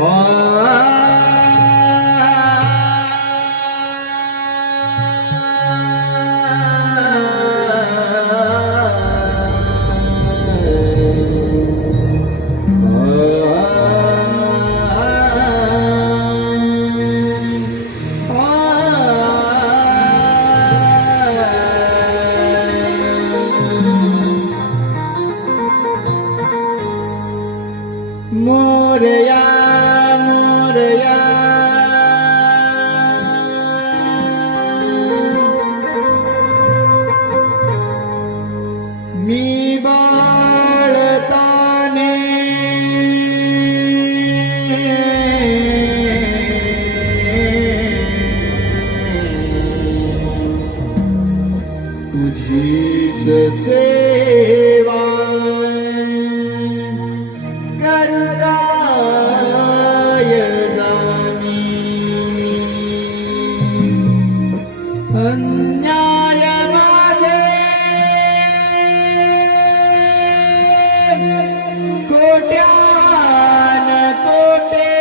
我。कोट्यान कोटे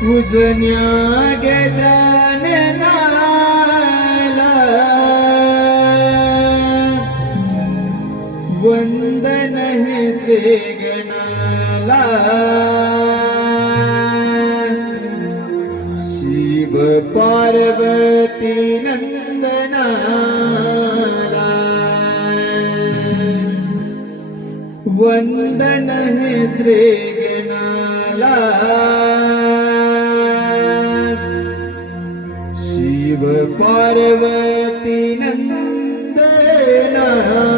पूजन्या गजानना वंदन हे से शिव पार्वती नंदनाला वंदन हे પાર્વતી નંદના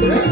Yeah.